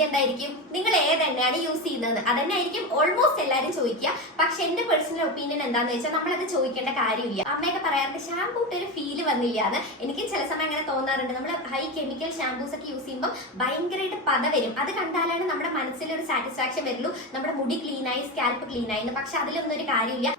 ചോദ്യം എന്തായിരിക്കും, നിങ്ങൾ ഏത് എണ്ണയാണ് യൂസ് ചെയ്യുന്നത്? അതന്നെ ആയിരിക്കും ഓൾമോസ്റ്റ് എല്ലാവരും ചോദിക്കുക. പക്ഷെ എന്റെ പേഴ്സണൽ ഒപ്പീനിയൻ എന്താണെന്ന് വെച്ചാൽ നമ്മളത് ചോദിക്കേണ്ട കാര്യമില്ല. അമ്മയൊക്കെ പറയാറുണ്ട് ഷാമ്പൂ ഇട്ട് ഒരു ഫീല് വന്നില്ല എന്ന്. എനിക്ക് ചില സമയം അങ്ങനെ തോന്നാറുണ്ട്. നമ്മൾ ഹൈ കെമിക്കൽ ഷാമ്പൂസ് ഒക്കെ യൂസ് ചെയ്യുമ്പോൾ ഭയങ്കരമായിട്ട് പത വരും. അത് കണ്ടാലാണ് നമ്മുടെ മനസ്സിൽ ഒരു സാറ്റിസ്ഫാക്ഷൻ വരുള്ളൂ, നമ്മുടെ മുടി ക്ലീൻ ആയി, സ്കാൽപ്പ് ക്ലീൻ ആയി. പക്ഷെ അതിലൊന്നും ഒരു കാര്യമില്ല.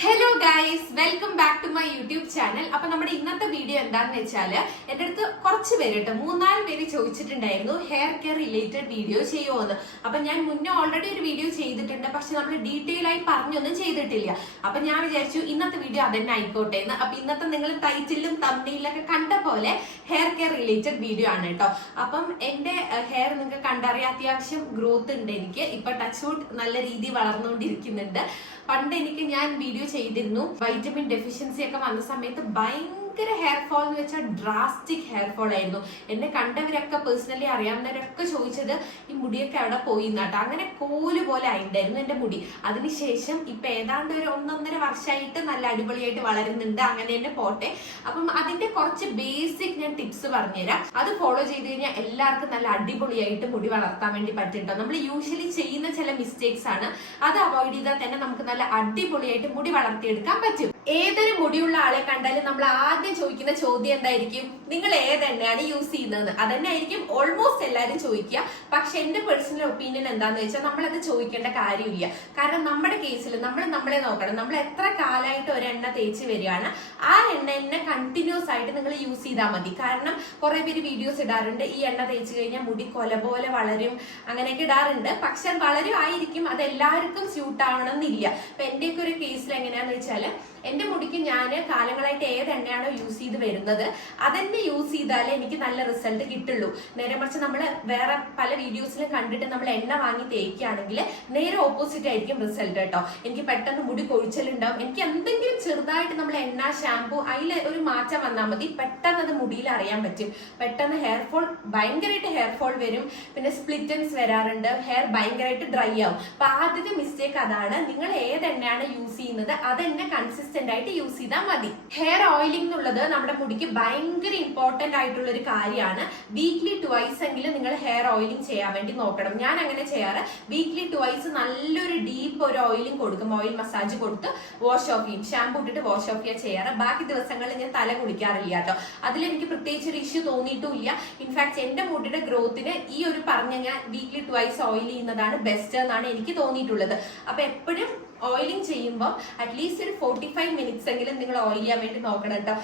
Hello guys, welcome back to my YouTube channel. അപ്പൊ നമ്മുടെ ഇന്നത്തെ വീഡിയോ എന്താണെന്ന് വെച്ചാല്, എന്റെ അടുത്ത് കുറച്ച് പേര് കേട്ടോ, 3-4 പേര് ചോദിച്ചിട്ടുണ്ടായിരുന്നു ഹെയർ കെയർ റിലേറ്റഡ് വീഡിയോ ചെയ്യുമോ എന്ന്. അപ്പൊ ഞാൻ മുന്നേ ഓൾറെഡി ഒരു വീഡിയോ ചെയ്തിട്ടുണ്ട്, പക്ഷെ നമ്മൾ ഡീറ്റെയിൽ ആയി പറഞ്ഞൊന്നും ചെയ്തിട്ടില്ല. അപ്പൊ ഞാൻ വിചാരിച്ചു ഇന്നത്തെ വീഡിയോ അതന്നെ ആയിക്കോട്ടെ എന്ന്. അപ്പൊ ഇന്നത്തെ നിങ്ങൾ ടൈറ്റിലും തമ്മിലൊക്കെ കണ്ട പോലെ ഹെയർ കെയർ റിലേറ്റഡ് വീഡിയോ ആണ് കേട്ടോ. അപ്പം എന്റെ ഹെയർ നിങ്ങൾക്ക് കണ്ടറിയാം, അത്യാവശ്യം ഗ്രോത്ത് ഉണ്ട്. എനിക്ക് ഇപ്പൊ ടച്ച് വുഡ് നല്ല രീതിയിൽ വളർന്നുകൊണ്ടിരിക്കുന്നുണ്ട്. പണ്ട് ഞാൻ വീഡിയോ ചെയ്തിരുന്നു, വൈറ്റമിൻ ഡെഫിഷ്യൻസി ഒക്കെ വന്ന സമയത്ത് ഭയങ്കര ഹെയർ ഫോൾ എന്ന് വെച്ചാൽ ഡ്രാസ്റ്റിക് ഹെയർ ഫോൾ ആയിരുന്നു. എന്നെ കണ്ടവരൊക്കെ പേഴ്സണലി അറിയാവുന്നവരൊക്കെ ചോദിച്ചത് ഈ മുടിയൊക്കെ അവിടെ പോയി എന്നാട്ടോ. അങ്ങനെ കോല് പോലെ ആയിട്ടുണ്ടായിരുന്നു എന്റെ മുടി. അതിനുശേഷം ഇപ്പൊ ഏതാണ്ട് ഒരു 1-1.5 വർഷമായിട്ട് നല്ല അടിപൊളിയായിട്ട് വളരുന്നുണ്ട്. അങ്ങനെ തന്നെ പോട്ടെ. അപ്പം അതിന്റെ കുറച്ച് ബേസിക് ഞാൻ ടിപ്സ് പറഞ്ഞുതരാം. അത് ഫോളോ ചെയ്ത് കഴിഞ്ഞാൽ എല്ലാവർക്കും നല്ല അടിപൊളിയായിട്ട് മുടി വളർത്താൻ വേണ്ടി പറ്റും. നമ്മൾ യൂഷ്വലി ചെയ്യുന്ന ചില മിസ്റ്റേക്സ് ആണ്, അത് അവോയ്ഡ് ചെയ്താൽ തന്നെ നമുക്ക് നല്ല അടിപൊളിയായിട്ട് മുടി വളർത്തിയെടുക്കാൻ പറ്റും. ഏതൊരു മുടിയുള്ള ആളെ കണ്ടാലും നമ്മൾ ആദ്യം ചോദിക്കുന്ന ചോദ്യം എന്തായിരിക്കും, നിങ്ങൾ ഏത് എണ്ണയാണ് യൂസ് ചെയ്യുന്നത്? അതന്നെ ആയിരിക്കും ഓൾമോസ്റ്റ് എല്ലാവരും ചോദിക്കുക. പക്ഷെ എന്റെ പേഴ്സണൽ ഒപ്പീനിയൻ എന്താന്ന് വെച്ചാൽ നമ്മളത് ചോദിക്കേണ്ട കാര്യമില്ല. കാരണം നമ്മുടെ കേസിൽ നമ്മളെ നോക്കണം. നമ്മൾ എത്ര കാലമായിട്ട് ഒരു എണ്ണ തേച്ച് വരികയാണ്, ആ എണ്ണ കണ്ടിന്യൂസ് ആയിട്ട് നിങ്ങൾ യൂസ് ചെയ്താൽ മതി. കാരണം കുറെ പേര് വീഡിയോസ് ഇടാറുണ്ട്, ഈ എണ്ണ തേച്ച് കഴിഞ്ഞാൽ മുടി കൊല പോലെ വളരും, അങ്ങനെയൊക്കെ ഇടാറുണ്ട്. പക്ഷെ വളരുമായിരിക്കും, അത് എല്ലാവർക്കും സ്യൂട്ട് ആവണം എന്നില്ല. അപ്പൊ എന്റെയൊക്കെ ഒരു കേസിൽ എങ്ങനെയാന്ന് വെച്ചാല്, എന്റെ മുടിക്ക് ഞാൻ കാലങ്ങളായിട്ട് ഏത് എണ്ണയാണോ യൂസ് ചെയ്ത് വരുന്നത് അതെന്നെ യൂസ് ചെയ്താലേ എനിക്ക് നല്ല റിസൾട്ട് കിട്ടുള്ളൂ. നേരെ മറിച്ച് നമ്മൾ വേറെ പല വീഡിയോസിലും കണ്ടിട്ട് നമ്മൾ എണ്ണ വാങ്ങി തേക്കുകയാണെങ്കിൽ നേരെ ഓപ്പോസിറ്റ് ആയിരിക്കും റിസൾട്ട് കേട്ടോ. എനിക്ക് പെട്ടെന്ന് മുടി കൊഴിച്ചിലുണ്ടാവും. എനിക്ക് എന്തെങ്കിലും ചെറുതായിട്ട് നമ്മൾ എണ്ണ, ഷാമ്പു അതിൽ ഒരു മാറ്റം വന്നാൽ മതി, പെട്ടെന്ന് അത് മുടിയിൽ അറിയാൻ പറ്റും. പെട്ടെന്ന് ഹെയർ ഫോൾ, ഭയങ്കരമായിട്ട് ഹെയർ ഫോൾ വരും. പിന്നെ സ്പ്ലിറ്റൻസ് വരാറുണ്ട്, ഹെയർ ഭയങ്കരമായിട്ട് ഡ്രൈ ആവും. അപ്പൊ ആദ്യത്തെ മിസ്റ്റേക്ക് അതാണ്. നിങ്ങൾ ഏത് എണ്ണയാണ് യൂസ് ചെയ്യുന്നത് അതെന്നെ കൺസിസ്റ്റന്റ് ആയിട്ട് യൂസ് ചെയ്താൽ മതി. ഹെയർ ഓയിലിംഗ് എന്നുള്ളത് നമ്മുടെ മുടിക്ക് ഭയങ്കര ഇമ്പോർട്ടന്റ് ആയിട്ടുള്ള ഒരു കാര്യമാണ്. വീക്ക്ലി 2 എങ്കിലും നിങ്ങൾ ഹെയർ ഓയിലിംഗ് ചെയ്യാൻ വേണ്ടി നോക്കണം. ഞാൻ അങ്ങനെ ചെയ്യാറ്. വീക്ക്ലി 2 നല്ലൊരു ഡീപ്പ് ഒരു ഓയിലിംഗ് കൊടുക്കും, ഓയിൽ മസാജ് കൊടുത്ത് വാഷ് ഓഫ് ചെയ്യും. ഷാമ്പൂ ഇട്ടിട്ട് വാഷ് ഓഫ് ചെയ്യാൻ ചെയ്യാറ്. ബാക്കി ദിവസങ്ങളിൽ ഞാൻ തല കുളിക്കാറില്ല കേട്ടോ. അതിലെനിക്ക് പ്രത്യേകിച്ച് ഒരു ഇഷ്യൂ തോന്നിയിട്ടുമില്ല. ഇൻഫാക്ട് എന്റെ മുടിയുടെ ഗ്രോത്തിന് ഈ ഒരു പറഞ്ഞ ഞാൻ വീക്ക്ലി 2 ഓയിൽ ചെയ്യുന്നതാണ് ബെസ്റ്റ് എന്നാണ് എനിക്ക് തോന്നിയിട്ടുള്ളത്. അപ്പൊ എപ്പോഴും ഓയിലിംഗ് ചെയ്യുമ്പോൾ അറ്റ്ലീസ്റ്റ് ഒരു 45 മിനിറ്റ്സ് എങ്കിലും നിങ്ങൾ ഓയിൽ ചെയ്യാൻ വേണ്ടി നോക്കണം കേട്ടോ.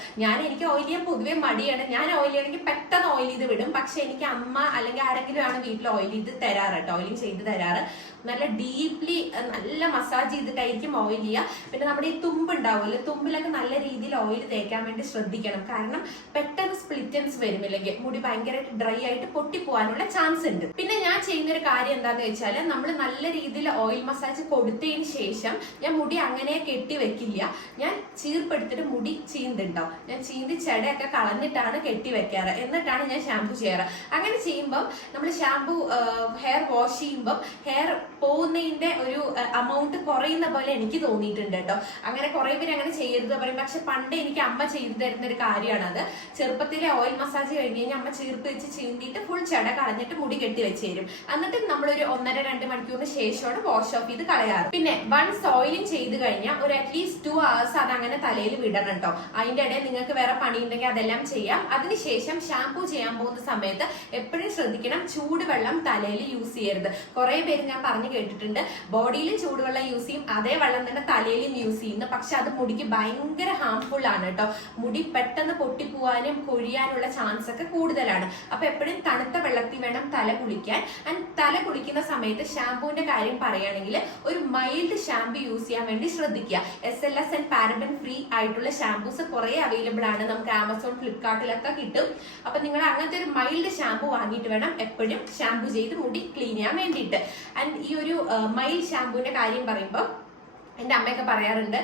എനിക്ക് ഓയിൽ ചെയ്യാൻ പൊതുവെ മടിയാണ്. ഞാൻ ഓയിൽ ചെയ്യണമെങ്കിൽ പെട്ടെന്ന് ഓയിൽ ചെയ്ത് വിടും. പക്ഷെ എനിക്ക് അമ്മ അല്ലെങ്കിൽ ആരെങ്കിലും ആണ് വീട്ടിൽ ഓയിൽ ചെയ്ത് തരാറ് കേട്ടോ, ഓയിലിംഗ് ചെയ്ത് തരാറ്. നല്ല ഡീപ്ലി നല്ല മസാജ് ചെയ്തിട്ടായിരിക്കും ഓയിൽ ചെയ്യുക. പിന്നെ നമ്മുടെ ഈ തുമ്പ് ഉണ്ടാവുമല്ലോ, തുമ്പിലൊക്കെ നല്ല രീതിയിൽ ഓയിൽ തേക്കാൻ വേണ്ടി ശ്രദ്ധിക്കണം. കാരണം പെട്ടെന്ന് സ്പ്ലിറ്റൻസ് വരുമില്ലെങ്കിൽ മുടി ഭയങ്കരമായിട്ട് ഡ്രൈ ആയിട്ട് പൊട്ടിപ്പോവാനുള്ള ചാൻസ് ഉണ്ട്. പിന്നെ ഞാൻ ചെയ്യുന്ന ഒരു കാര്യം എന്താന്ന് വെച്ചാൽ, നമ്മൾ നല്ല രീതിയിൽ ഓയിൽ മസാജ് കൊടുത്തതിന് ശേഷം ഞാൻ മുടി അങ്ങനെ കെട്ടി വെക്കില്ല. ഞാൻ ചീർപ്പെടുത്തിട്ട് മുടി ചീന്തുണ്ടാവും, ഞാൻ ചീന്തി ചെടയൊക്കെ കളഞ്ഞിട്ടാണ് കെട്ടി വെക്കാറ്. എന്നിട്ടാണ് ഞാൻ ഷാമ്പു ചെയ്യാറ്. അങ്ങനെ ചെയ്യുമ്പോൾ നമ്മൾ ഷാമ്പു ഹെയർ വാഷ് ചെയ്യുമ്പോൾ ഹെയർ പോകുന്നതിന്റെ ഒരു അമൗണ്ട് കുറയുന്ന പോലെ എനിക്ക് തോന്നിയിട്ടുണ്ട് കേട്ടോ. അങ്ങനെ കുറെ പേര് അങ്ങനെ ചെയ്യരുത് പറയും. പക്ഷെ പണ്ട് എനിക്ക് അമ്മ ചെയ്തു തരുന്ന ഒരു കാര്യമാണ് അത്. ചെറുപ്പത്തിലെ ഓയിൽ മസാജ് കഴിഞ്ഞ് കഴിഞ്ഞാൽ അമ്മ ചീർപ്പ് വെച്ച് ചീന്തിയിട്ട് ഫുൾ ചെട കളഞ്ഞിട്ട് മുടി കെട്ടി വെച്ച് തരും. എന്നിട്ട് നമ്മളൊരു 1.5-2 മണിക്കൂറിന് ശേഷമാണ് വാഷ് ഓഫ് ചെയ്ത് കളയാറ്. പിന്നെ വൺസ് ഓയിലിംഗ് ചെയ്ത് കഴിഞ്ഞാൽ ഒരു അറ്റ്ലീസ്റ്റ് 2 hours അത് അങ്ങനെ തലയിൽ വിടണം കേട്ടോ. അതിന്റെ ഇടയിൽ നിങ്ങൾക്ക് വേറെ പണി ഉണ്ടെങ്കിൽ അതെല്ലാം ചെയ്യാം. അതിനുശേഷം ഷാമ്പൂ ചെയ്യാൻ പോകുന്ന സമയത്ത് എപ്പോഴും ശ്രദ്ധിക്കണം, ചൂടുവെള്ളം തലയിൽ യൂസ് ചെയ്യരുത്. കുറെ പേര് ഞാൻ പറഞ്ഞു കേട്ടിട്ടുണ്ട്, ബോഡിയിലും ചൂടുവെള്ളം യൂസ് ചെയ്യും, അതേ വെള്ളം തന്നെ തലയിലും യൂസ് ചെയ്യുന്നു. പക്ഷെ അത് മുടിക്ക് ഭയങ്കര ഹാംഫുൾ ആണ് കേട്ടോ. മുടി പെട്ടെന്ന് പൊട്ടിപ്പോവാനും കൊഴിയാനുള്ള ചാൻസ് ഒക്കെ കൂടുതലാണ്. അപ്പൊ എപ്പോഴും തണുത്ത വെള്ളത്തിൽ വേണം തല കുളിക്കാൻ. ആൻഡ് തല കുളിക്കുന്ന സമയത്ത് ഷാമ്പൂവിന്റെ കാര്യം പറയുകയാണെങ്കിൽ ഒരു മൈൽഡ് ഷാമ്പു യൂസ് ചെയ്യാൻ വേണ്ടി ശ്രദ്ധിക്കുക. SLS ആൻഡ് പാരബൻ ഫ്രീ ആയിട്ടുള്ള ഷാമ്പൂസ് കുറെ അവൈലബിൾ ആണ്, നമുക്ക് ആമസോൺ, ഫ്ലിപ്കാർട്ടിലൊക്കെ കിട്ടും. അപ്പൊ നിങ്ങൾ അങ്ങനത്തെ ഒരു മൈൽഡ് ഷാമ്പു വാങ്ങിയിട്ട് വേണം എപ്പോഴും ഷാമ്പു ചെയ്ത് മുടി ക്ലീൻ ചെയ്യാൻ വേണ്ടിയിട്ട്. ആൻഡ് ഈ ഒരു മൈൽഡ് ഷാമ്പൂവിന്റെ കാര്യം പറയുമ്പോൾ എൻ്റെ അമ്മയൊക്കെ പറയാറുണ്ട്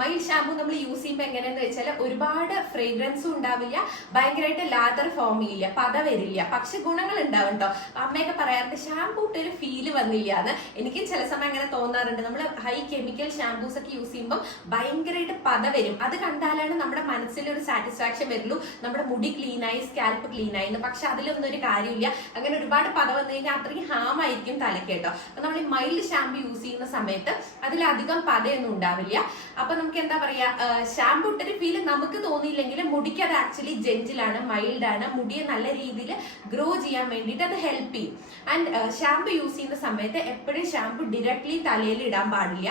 മൈൽഡ് ഷാമ്പു നമ്മൾ യൂസ് ചെയ്യുമ്പോൾ എങ്ങനെയാന്ന് വെച്ചാൽ ഒരുപാട് ഫ്രേഗ്രൻസും ഉണ്ടാവില്ല, ഭയങ്കരമായിട്ട് ലാദർ ഫോം ചെയ്യില്ല, പത വരില്ല, പക്ഷെ ഗുണങ്ങൾ ഉണ്ടാവും കേട്ടോ. അമ്മയൊക്കെ പറയാറുണ്ട് ഷാമ്പൂ ഇട്ടൊരു ഫീല് വന്നില്ല എന്ന്. എനിക്കും ചില സമയം അങ്ങനെ തോന്നാറുണ്ട്. നമ്മൾ ഹൈ കെമിക്കൽ ഷാമ്പൂസ് ഒക്കെ യൂസ് ചെയ്യുമ്പോൾ ഭയങ്കരമായിട്ട് പത വരും. അത് കണ്ടാലാണ് നമ്മുടെ മനസ്സിൽ ഒരു സാറ്റിസ്ഫാക്ഷൻ വരുള്ളൂ, നമ്മുടെ മുടി ക്ലീനായി, സ്കാൽപ്പ് ക്ലീനായി എന്ന്. പക്ഷെ അതിലൊന്നും ഒരു കാര്യമില്ല. അങ്ങനെ ഒരുപാട് പത വന്നു കഴിഞ്ഞാൽ അത്രയും ഹാം ആയിരിക്കും തലക്ക് കേട്ടോ. അപ്പൊ നമ്മൾ ഈ മൈൽഡ് ഷാമ്പു യൂസ് ചെയ്യുന്ന സമയത്ത് അതിലധികം പതയൊന്നും ഉണ്ടാവില്ല. അപ്പൊ നമുക്ക് എന്താ പറയാ, ഷാമ്പു ഇട്ടൊരു ഫീൽ നമുക്ക് തോന്നിയില്ലെങ്കിൽ മുടിക്ക് അത് ആക്ച്വലി ജെന്റിലാണ്, മൈൽഡ് ആണ്. മുടിയെ നല്ല രീതിയിൽ ഗ്രോ ചെയ്യാൻ വേണ്ടിയിട്ട് അത് ഹെൽപ്പ് ചെയ്യും. ആൻഡ് ഷാമ്പു യൂസ് ചെയ്യുന്ന സമയത്ത് എപ്പോഴും ഷാമ്പു ഡയറക്ട്ലി തലയിൽ ഇടാൻ പാടില്ല.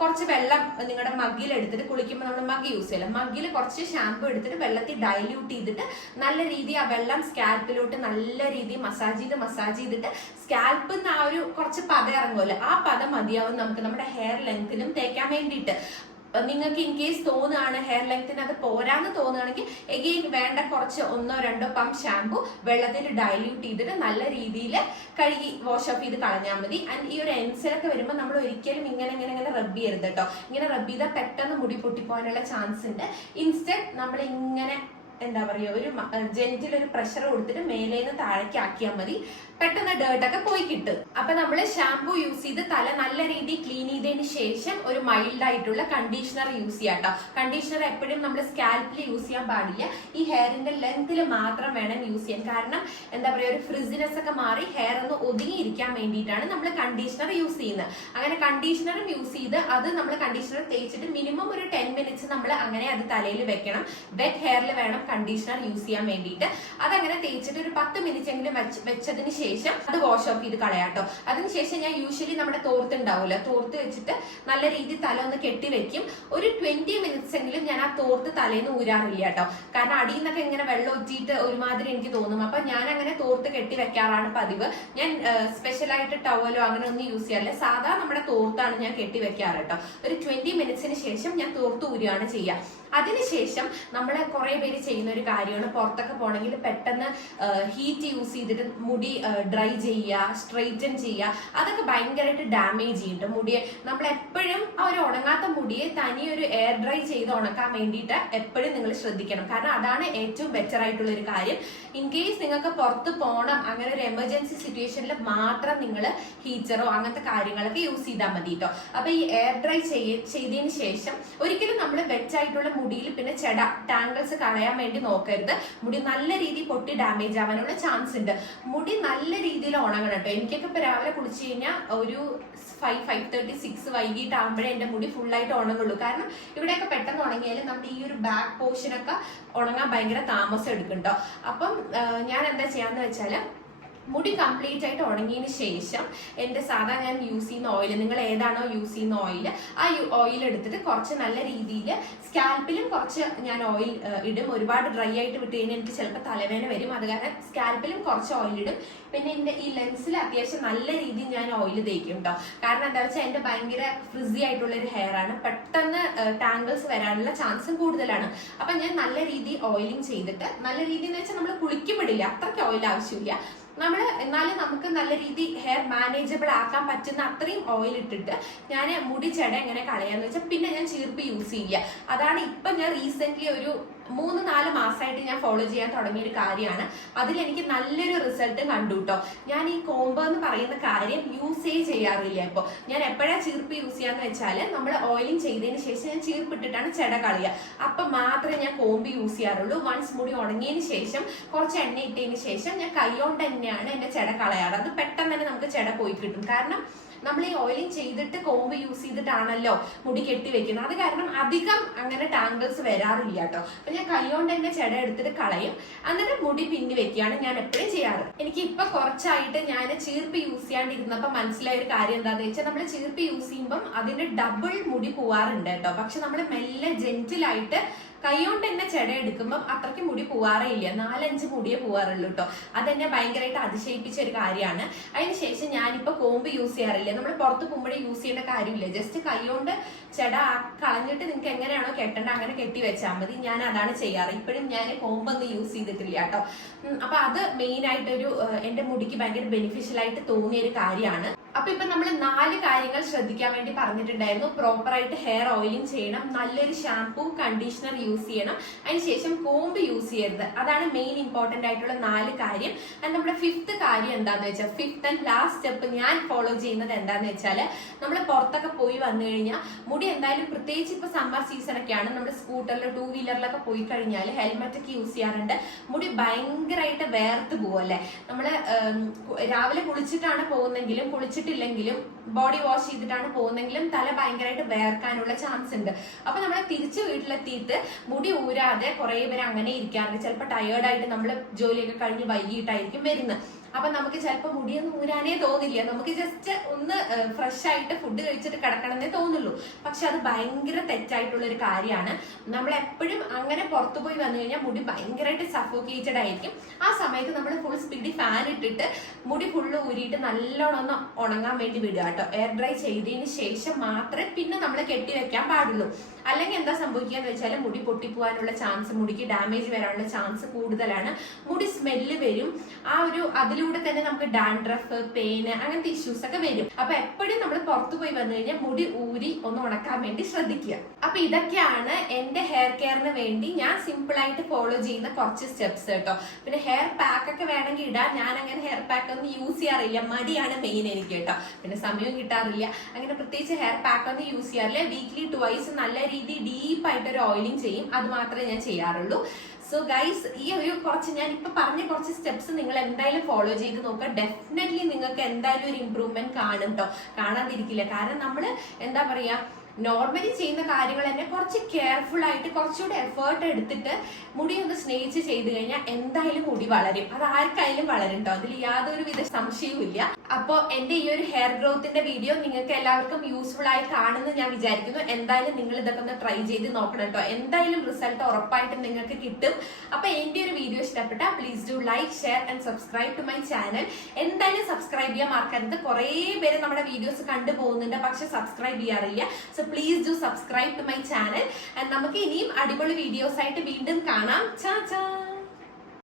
കുറച്ച് വെള്ളം നിങ്ങളുടെ മഗ്ഗിൽ എടുത്തിട്ട്, കുളിക്കുമ്പോൾ നമ്മൾ മഗ് യൂസ് ചെയ്യില്ല, മഗ്ഗിൽ കുറച്ച് ഷാമ്പു എടുത്തിട്ട് വെള്ളത്തിൽ ഡൈല്യൂട്ട് ചെയ്തിട്ട് നല്ല രീതിയിൽ ആ വെള്ളം സ്കാൽപ്പിലോട്ട് നല്ല രീതിയിൽ മസാജ് ചെയ്തിട്ട് സ്കാൽപ്പിൽ നിന്ന് ആ ഒരു കുറച്ച് പത ഇറങ്ങുമല്ലോ, ആ പത മതിയാവും നമുക്ക് നമ്മുടെ ഹെയർ ലെങ്ത്തിനും തേക്കാൻ വേണ്ടിയിട്ട്. നിങ്ങൾക്ക് ഇൻ കേസ് തോന്നുകയാണ് ഹെയർ ലെങ്ത്തിന് അത് പോരാന്ന് തോന്നുകയാണെങ്കിൽ എഗെയിൻ വേണ്ട കുറച്ച് 1-2 പമ്പ് ഷാമ്പു വെള്ളത്തിൽ ഡൈല്യൂട്ട് ചെയ്തിട്ട് നല്ല രീതിയിൽ കഴുകി വാഷ് ഓഫ് ചെയ്ത് കളഞ്ഞാൽ മതി. ആൻഡ് ഈ ഒരു എൻസിലൊക്കെ വരുമ്പോൾ നമ്മൾ ഒരിക്കലും ഇങ്ങനെ റബ്ബ് ചെയ്യരുത് കേട്ടോ. ഇങ്ങനെ റബ്ബ് ചെയ്താൽ പെട്ടെന്ന് മുടി പൊട്ടിപ്പോകാനുള്ള ചാൻസ് ഉണ്ട്. ഇൻസ്റ്റെഡ് നമ്മൾ ഇങ്ങനെ എന്താ പറയുക, ഒരു ജെന്റിൽ ഒരു പ്രഷർ കൊടുത്തിട്ട് മേലേന്ന് താഴേക്ക് ആക്കിയാൽ മതി, പെട്ടെന്ന് ഡേർട്ടൊക്കെ പോയി കിട്ടും. അപ്പൊ നമ്മൾ ഷാമ്പു യൂസ് ചെയ്ത് തല നല്ല രീതിയിൽ ക്ലീൻ ചെയ്തതിന് ശേഷം ഒരു മൈൽഡ് ആയിട്ടുള്ള കണ്ടീഷണർ യൂസ് ചെയ്യാം കേട്ടോ. കണ്ടീഷണർ എപ്പോഴും നമ്മൾ സ്കാൽപ്പിൽ യൂസ് ചെയ്യാൻ പാടില്ല, ഈ ഹെയറിന്റെ ലെങ്ത്തിൽ മാത്രം വേണം യൂസ് ചെയ്യാൻ. കാരണം എന്താ പറയുക, ഒരു ഫ്രിസിനെസ് ഒക്കെ മാറി ഹെയർ ഒന്ന് ഒതുങ്ങിയിരിക്കാൻ വേണ്ടിയിട്ടാണ് നമ്മൾ കണ്ടീഷണർ യൂസ് ചെയ്യുന്നത്. അങ്ങനെ കണ്ടീഷണറും യൂസ് ചെയ്ത് അത് നമ്മൾ കണ്ടീഷണർ തേച്ചിട്ട് മിനിമം ഒരു 10 മിനിറ്റ്സ് നമ്മൾ അങ്ങനെ അത് തലയിൽ വെക്കണം. വെറ്റ് ഹെയറിൽ വേണം കണ്ടീഷണർ യൂസ് ചെയ്യാൻ വേണ്ടിയിട്ട്. അതങ്ങനെ തേച്ചിട്ട് ഒരു 10 മിനിറ്റ് എങ്കിലും വെച്ചതിന് ശേഷം അത് വാഷ് ഓഫ് ചെയ്ത് കളയാട്ടോ. അതിനുശേഷം ഞാൻ യൂഷ്വലി നമ്മുടെ തോർത്ത് ഉണ്ടാവില്ല, തോർത്ത് വെച്ചിട്ട് നല്ല രീതിയിൽ തല ഒന്ന് കെട്ടി വെക്കും. ഒരു 20 മിനിറ്റ്സ് എങ്കിലും ഞാൻ ആ തോർത്ത് തലേന്ന് ഊരാറില്ല കേട്ടോ. കാരണം അടിയിൽ നിന്നൊക്കെ ഇങ്ങനെ വെള്ളം ഒറ്റിയിട്ട് ഒരുമാതിരി എനിക്ക് തോന്നും. അപ്പൊ ഞാൻ അങ്ങനെ തോർത്ത് കെട്ടി വെക്കാറാണ് പതിവ്. ഞാൻ സ്പെഷ്യലായിട്ട് ടവലോ അങ്ങനെ ഒന്നും യൂസ് ചെയ്യാറില്ല, സാധാ നമ്മുടെ തോർത്താണ് ഞാൻ കെട്ടി വെക്കാറ് കേട്ടോ. ഒരു 20 മിനിറ്റ്സിന് ശേഷം ഞാൻ തോർത്ത് ഊരുകയാണ് ചെയ്യുക. അതിനുശേഷം നമ്മൾ കുറെ പേര് ചെയ്യുന്ന ഒരു കാര്യമാണ്, പുറത്തൊക്കെ പോകണമെങ്കിൽ പെട്ടെന്ന് ഹീറ്റ് യൂസ് ചെയ്തിട്ട് മുടി ഡ്രൈ ചെയ്യുക, സ്ട്രെയിറ്റൻ ചെയ്യുക. അതൊക്കെ ഭയങ്കരമായിട്ട് ഡാമേജ് ചെയ്യും മുടിയെ. നമ്മൾ എപ്പോഴും ആ ഒരു ഉണങ്ങാത്ത മുടിയെ തനിയൊരു എയർ ഡ്രൈ ചെയ്ത് ഉണക്കാൻ വേണ്ടിയിട്ട് എപ്പോഴും നിങ്ങൾ ശ്രദ്ധിക്കണം. കാരണം അതാണ് ഏറ്റവും ബെറ്റർ ആയിട്ടുള്ള ഒരു കാര്യം. ഇൻ കേസ് നിങ്ങൾക്ക് പുറത്ത് പോകണം, അങ്ങനെ ഒരു എമർജൻസി സിറ്റുവേഷനിൽ മാത്രം നിങ്ങൾ ഹീറ്ററോ അങ്ങനത്തെ കാര്യങ്ങളൊക്കെ യൂസ് ചെയ്താൽ മതി കേട്ടോ. അപ്പൊ ഈ എയർ ഡ്രൈ ചെയ്തതിന് ശേഷം ഒരിക്കലും നമ്മൾ വെറ്റായിട്ടുള്ള മുടിയിൽ പിന്നെ ചെട ടാങ്കിൾസ് കളയാൻ വേണ്ടി നോക്കരുത്. മുടി നല്ല രീതിയിൽ പൊട്ടി ഡാമേജ് ആവാനുള്ള ചാൻസ് ഉണ്ട്. മുടി നല്ല രീതിയിൽ ഉണങ്ങണം കേട്ടോ. എനിക്കൊക്കെ ഇപ്പൊ രാവിലെ കുളിച്ചു കഴിഞ്ഞാൽ ഒരു 5:30-6 വൈകിട്ടാകുമ്പോഴേ എന്റെ മുടി ഫുള്ളായിട്ട് ഉണങ്ങുള്ളൂ. കാരണം ഇവിടെയൊക്കെ പെട്ടെന്ന് ഉണങ്ങിയാൽ നമ്മുടെ ഈ ഒരു ബാക്ക് പോർഷനൊക്കെ ഉണങ്ങാൻ ഭയങ്കര താമസം എടുക്കും കേട്ടോ. അപ്പം ഞാൻ എന്താ ചെയ്യാന്ന് വെച്ചാല്, മുടി കംപ്ലീറ്റ് ആയിട്ട് ഉണങ്ങിയതിന് ശേഷം എൻ്റെ സാധാ ഞാൻ യൂസ് ചെയ്യുന്ന ഓയിൽ, നിങ്ങൾ ഏതാണോ യൂസ് ചെയ്യുന്ന ഓയിൽ, ആ ഓയിൽ എടുത്തിട്ട് കുറച്ച് നല്ല രീതിയിൽ സ്കാൽപ്പിലും കുറച്ച് ഞാൻ ഓയിൽ ഇടും. ഒരുപാട് ഡ്രൈ ആയിട്ട് വിട്ട് കഴിഞ്ഞാൽ എനിക്ക് ചിലപ്പോൾ തലവേദന വരും, അത് കാരണം സ്കാൽപ്പിലും കുറച്ച് ഓയിൽ ഇടും. പിന്നെ എൻ്റെ ഈ ലെൻസിൽ അത്യാവശ്യം നല്ല രീതിയിൽ ഞാൻ ഓയിൽ തേക്കും കേട്ടോ. കാരണം എന്താ വെച്ചാൽ എൻ്റെ ഭയങ്കര ഫ്രിസി ആയിട്ടുള്ള ഒരു ഹെയർ ആണ്, പെട്ടെന്ന് ടാങ്കിൾസ് വരാനുള്ള ചാൻസും കൂടുതലാണ്. അപ്പൊ ഞാൻ നല്ല രീതിയിൽ ഓയിലിംഗ് ചെയ്തിട്ട്, നല്ല രീതിയിൽ എന്ന് വെച്ചാൽ നമ്മൾ കുളിക്കുമ്പോഴില്ല അത്രയ്ക്ക് ഓയിൽ ആവശ്യമില്ല, നമ്മൾ എന്നാലും നമുക്ക് നല്ല രീതി ഹെയർ മാനേജബിൾ ആക്കാൻ പറ്റുന്ന അത്രയും ഓയിൽ ഇട്ടിട്ട് ഞാൻ മുടി ചെട എങ്ങനെ കളയാന്ന് വെച്ചാൽ പിന്നെ ഞാൻ ചീർപ്പ് യൂസ് ചെയ്യില്ല. അതാണ് ഇപ്പൊ ഞാൻ റീസെന്റ് ഒരു 3-4 മാസമായിട്ട് ഞാൻ ഫോളോ ചെയ്യാൻ തുടങ്ങിയ ഒരു കാര്യമാണ്. അതിലെനിക്ക് നല്ലൊരു റിസൾട്ട് കണ്ടു കേട്ടോ. ഞാൻ ഈ കോംബോ എന്ന് പറയുന്ന കാര്യം യൂസേ ചെയ്യാറില്ല. ഇപ്പോൾ ഞാൻ എപ്പോഴാണ് ചീർപ്പ് യൂസ് ചെയ്യാന്ന് വെച്ചാൽ, നമ്മൾ ഓയിലിംഗ് ചെയ്തതിന് ശേഷം ഞാൻ ചീർപ്പിട്ടിട്ടാണ് ചെട കളയുക. അപ്പൊ മാത്രമേ ഞാൻ കോംബ് യൂസ് ചെയ്യാറുള്ളൂ. വൺസ് മുടി ഉണങ്ങിയതിന് ശേഷം കുറച്ച് എണ്ണ ഇട്ടതിന് ശേഷം ഞാൻ കൈകൊണ്ട് തന്നെയാണ് എന്റെ ചെട കളയാറ്. അത് പെട്ടെന്ന് തന്നെ നമുക്ക് ചെട പോയി കിട്ടും. കാരണം നമ്മൾ ഈ ഓയിലിംഗ് ചെയ്തിട്ട് കോംബ് യൂസ് ചെയ്തിട്ടാണല്ലോ മുടി കെട്ടി വെക്കുന്നത്, അത് കാരണം അധികം അങ്ങനെ ടാങ്കിൾസ് വരാറില്ല കേട്ടോ. അപ്പൊ ഞാൻ കൈകൊണ്ട് തന്നെ ചെട എടുത്തിട്ട് കളയും, എന്നിട്ട് മുടി പിന്നി വെക്കുകയാണ് ഞാൻ എപ്പോഴും ചെയ്യാറ്. എനിക്ക് ഇപ്പൊ കുറച്ചായിട്ട് ഞാൻ ചീർപ്പ് യൂസ് ചെയ്യാണ്ടിരുന്നപ്പോ മനസ്സിലായ ഒരു കാര്യം എന്താണെന്ന് വെച്ചാൽ, നമ്മൾ ചീർപ്പ് യൂസ് ചെയ്യുമ്പോൾ അതിന്റെ ഡബിൾ മുടി പോവാറുണ്ട് കേട്ടോ. പക്ഷെ നമ്മൾ മെല്ലെ ജെന്റിലായിട്ട് കൈകൊണ്ട് തന്നെ ചെട എടുക്കുമ്പോൾ അത്രയ്ക്ക് മുടി പോവാറേ ഇല്ല, 4-5 മുടിയെ പോവാറുള്ളൂ കേട്ടോ. അതെന്നെ ഭയങ്കരമായിട്ട് അതിശയിപ്പിച്ച ഒരു കാര്യമാണ്. അതിനുശേഷം ഞാനിപ്പോ കോമ്പ് യൂസ് ചെയ്യാറില്ല. നമ്മൾ പുറത്ത് പോകുമ്പോഴേ യൂസ് ചെയ്യേണ്ട കാര്യമില്ല, ജസ്റ്റ് കൈകൊണ്ട് ചെട കളഞ്ഞിട്ട് നിങ്ങൾക്ക് എങ്ങനെയാണോ കെട്ടേണ്ട അങ്ങനെ കെട്ടി വെച്ചാൽ മതി. ഞാൻ അതാണ് ചെയ്യാറ്. ഇപ്പോഴും ഞാൻ കോമ്പൊന്നും യൂസ് ചെയ്തിട്ടില്ല കേട്ടോ. അപ്പൊ അത് മെയിൻ ആയിട്ടൊരു എന്റെ മുടിക്ക് ഭയങ്കര ബെനിഫിഷ്യൽ ആയിട്ട് തോന്നിയ ഒരു കാര്യമാണ്. അപ്പൊ ഇപ്പൊ നമ്മൾ 4 കാര്യങ്ങൾ ശ്രദ്ധിക്കാൻ വേണ്ടി പറഞ്ഞിട്ടുണ്ടായിരുന്നു. പ്രോപ്പർ ആയിട്ട് ഹെയർ ഓയിലിംഗ് ചെയ്യണം, നല്ലൊരു ഷാംപൂ കണ്ടീഷണർ യൂസ് ചെയ്യണം, അതിനുശേഷം കോമ്പ് യൂസ് ചെയ്യരുത്. അതാണ് മെയിൻ ഇമ്പോർട്ടന്റ് ആയിട്ടുള്ള 4 കാര്യം. ആൻഡ് നമ്മുടെ 5th കാര്യം എന്താന്ന് വെച്ചാൽ, 5th ആൻഡ് ലാസ്റ്റ് സ്റ്റെപ്പ് ഞാൻ ഫോളോ ചെയ്യുന്നത് എന്താന്ന് വെച്ചാൽ, നമ്മൾ പുറത്തൊക്കെ പോയി വന്നു കഴിഞ്ഞാൽ മുടി എന്തായാലും, പ്രത്യേകിച്ച് ഇപ്പൊ സമ്മർ സീസൺ ഒക്കെയാണ്, നമ്മൾ സ്കൂട്ടറിലോ 2 വീലറിലൊക്കെ പോയി കഴിഞ്ഞാൽ ഹെൽമെറ്റ് ഒക്കെ യൂസ് ചെയ്യാറുണ്ട്. മുടി ഭയങ്കരമായിട്ട് വേർത്ത് പോവല്ലേ. നമ്മള് രാവിലെ കുളിച്ചിട്ടാണ് പോകുന്നെങ്കിലും കുളിച്ചിട്ടില്ലെങ്കിലും ബോഡി വാഷ് ചെയ്തിട്ടാണ് പോകുന്നെങ്കിലും തല ഭയങ്കരമായിട്ട് വേർക്കാനുള്ള ചാൻസ് ഉണ്ട്. അപ്പൊ നമ്മളെ തിരിച്ച് വീട്ടിലെത്തിയിട്ട് മുടി ഊരാതെ കുറെ പേര് അങ്ങനെ ഇരിക്കാറുണ്ട്. ചിലപ്പോൾ ടയേർഡായിട്ട് നമ്മൾ ജോലിയൊക്കെ കഴിഞ്ഞ് വൈകിട്ടായിരിക്കും വരുന്നത്. അപ്പൊ നമുക്ക് ചിലപ്പോൾ മുടിയൊന്നും ഊരാനേ തോന്നില്ല, നമുക്ക് ജസ്റ്റ് ഒന്ന് ഫ്രഷ് ആയിട്ട് ഫുഡ് കഴിച്ചിട്ട് കിടക്കണമെന്നേ തോന്നുള്ളൂ. പക്ഷെ അത് ഭയങ്കര തെറ്റായിട്ടുള്ള ഒരു കാര്യമാണ്. നമ്മൾ എപ്പോഴും അങ്ങനെ പുറത്തു പോയി വന്നു കഴിഞ്ഞാൽ മുടി ഭയങ്കരമായിട്ട് സഫോക്കേറ്റഡ് ആയിരിക്കും. ആ സമയത്ത് നമ്മൾ ഫുൾ സ്പീഡിൽ ഫാൻ ഇട്ടിട്ട് മുടി ഫുള്ള് ഊരിയിട്ട് നല്ലോണം ഒന്ന് ഉണങ്ങാൻ വേണ്ടി വിടുക കേട്ടോ. എയർ ഡ്രൈ ചെയ്തതിന് ശേഷം മാത്രമേ പിന്നെ നമ്മൾ കെട്ടിവെക്കാൻ പാടുള്ളൂ. അല്ലെങ്കിൽ എന്താ സംഭവിക്കുക എന്ന് വെച്ചാൽ, മുടി പൊട്ടിപ്പോവാനുള്ള ചാൻസ്, മുടിക്ക് ഡാമേജ് വരാനുള്ള ചാൻസ് കൂടുതലാണ്. മുടി സ്മെല്ല് വരും. അതിലൂടെ തന്നെ നമുക്ക് ഡാൻഡ്രഫ്, പെയിന്, അങ്ങനത്തെ ഇഷ്യൂസ് ഒക്കെ വരും. അപ്പൊ എപ്പോഴും നമ്മൾ പുറത്തു പോയി വന്നു കഴിഞ്ഞാൽ മുടി ഊരി ഒന്ന് ഉണക്കാൻ വേണ്ടി ശ്രദ്ധിക്കുക. അപ്പൊ ഇതൊക്കെയാണ് എന്റെ ഹെയർ കെയറിന് വേണ്ടി ഞാൻ സിമ്പിൾ ആയിട്ട് ഫോളോ ചെയ്യുന്ന കുറച്ച് സ്റ്റെപ്സ് കേട്ടോ. പിന്നെ ഹെയർ പാക്ക് ഒക്കെ വേണമെങ്കിൽ ഇടാം. ഞാൻ അങ്ങനെ ഹെയർ പാക്ക് ഒന്നും യൂസ് ചെയ്യാറില്ല, മടിയാണ് മെയിൻ എനിക്ക് കേട്ടോ. പിന്നെ സമയവും കിട്ടാറില്ല. അങ്ങനെ പ്രത്യേകിച്ച് ഹെയർ പാക്ക് ഒന്നും യൂസ് ചെയ്യാറില്ല. വീക്ക്ലി 2 നല്ല രീതിയിൽ ഡീപ്പായിട്ട് ഒരു ഓയിലിംഗ് ചെയ്യും, അത് മാത്രമേ ഞാൻ ചെയ്യാറുള്ളൂ. സോ ഗൈസ്, ഈ ഞാൻ ഇപ്പൊ പറഞ്ഞ കുറച്ച് സ്റ്റെപ്സ് നിങ്ങൾ എന്തായാലും ഫോളോ ചെയ്ത് നോക്കുക. ഡെഫിനറ്റ്ലി നിങ്ങൾക്ക് എന്തായാലും ഒരു ഇമ്പ്രൂവ്മെന്റ് കാണും കേട്ടോ, കാണാതിരിക്കില്ല. കാരണം നമ്മള് എന്താ പറയാ, നോർമലി ചെയ്യുന്ന കാര്യങ്ങൾ തന്നെ കുറച്ച് കെയർഫുൾ ആയിട്ട് കുറച്ചുകൂടെ എഫേർട്ട് എടുത്തിട്ട് മുടി ഒന്ന് സ്നേഹിച്ച് ചെയ്ത് കഴിഞ്ഞാൽ എന്തായാലും മുടി വളരും. അത് ആർക്കായാലും വളരും കേട്ടോ, അതിൽ യാതൊരു വിധ സംശയവും ഇല്ല. അപ്പോ എന്റെ ഈ ഒരു ഹെയർ ഗ്രോത്തിന്റെ വീഡിയോ നിങ്ങൾക്ക് എല്ലാവർക്കും യൂസ്ഫുൾ ആയി കാണുമെന്ന് ഞാൻ വിചാരിക്കുന്നു. എന്തായാലും നിങ്ങൾ ഇതൊക്കെ ഒന്ന് ട്രൈ ചെയ്ത് നോക്കണം കേട്ടോ. എന്തായാലും റിസൾട്ട് ഉറപ്പായിട്ടും നിങ്ങൾക്ക് കിട്ടും. അപ്പൊ എന്റെ ഒരു വീഡിയോ ഇഷ്ടപ്പെട്ട please do like, share and subscribe to my channel. എന്തായാലും സബ്സ്ക്രൈബ് ചെയ്യാൻ മറക്കരുത്. കുറെ പേര് നമ്മുടെ വീഡിയോസ് കണ്ടുപോകുന്നുണ്ട്, പക്ഷെ സബ്സ്ക്രൈബ് ചെയ്യാറില്ല. So please do subscribe to my channel. നമുക്ക് ഇനിയും അടിപൊളി വീഡിയോസ് ആയിട്ട് വീണ്ടും കാണാം. ചാ ചാ.